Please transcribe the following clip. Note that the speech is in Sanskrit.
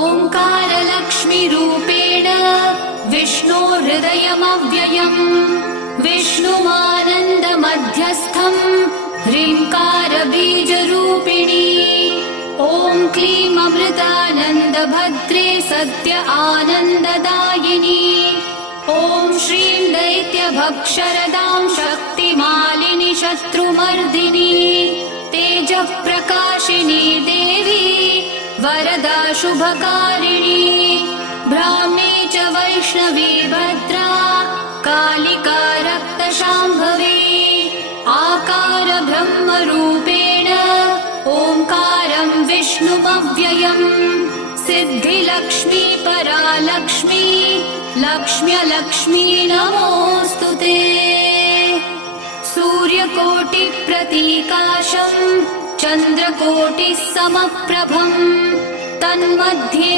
ओङ्कारलक्ष्मीरूपेण विष्णोर्हृदयमव्ययम् विष्णुमानन्दमध्यस्थम् ह्रीङ्कारबीजरूपिणी ॐ क्लीं अमृतानन्दभद्रे सत्य आनन्ददायिनी ॐ श्रीं दैत्यभक्षरदां शक्तिमालिनि शत्रुमर्दिनी तेजःप्रकाशिनी देवी वरदा शुभकारिणी ब्राह्मी च वैष्णवी भद्रा कालिका रक्तशाम्भवी आकार ब्रह्मरूपेण ओङ्कारं विष्णुमव्ययम् सिद्धिलक्ष्मी परालक्ष्मी लक्ष्म्यलक्ष्मी नमोऽस्तु ते सूर्यकोटिप्रतीकाशम् चन्द्रकोटिः समप्रभम् तन्मध्ये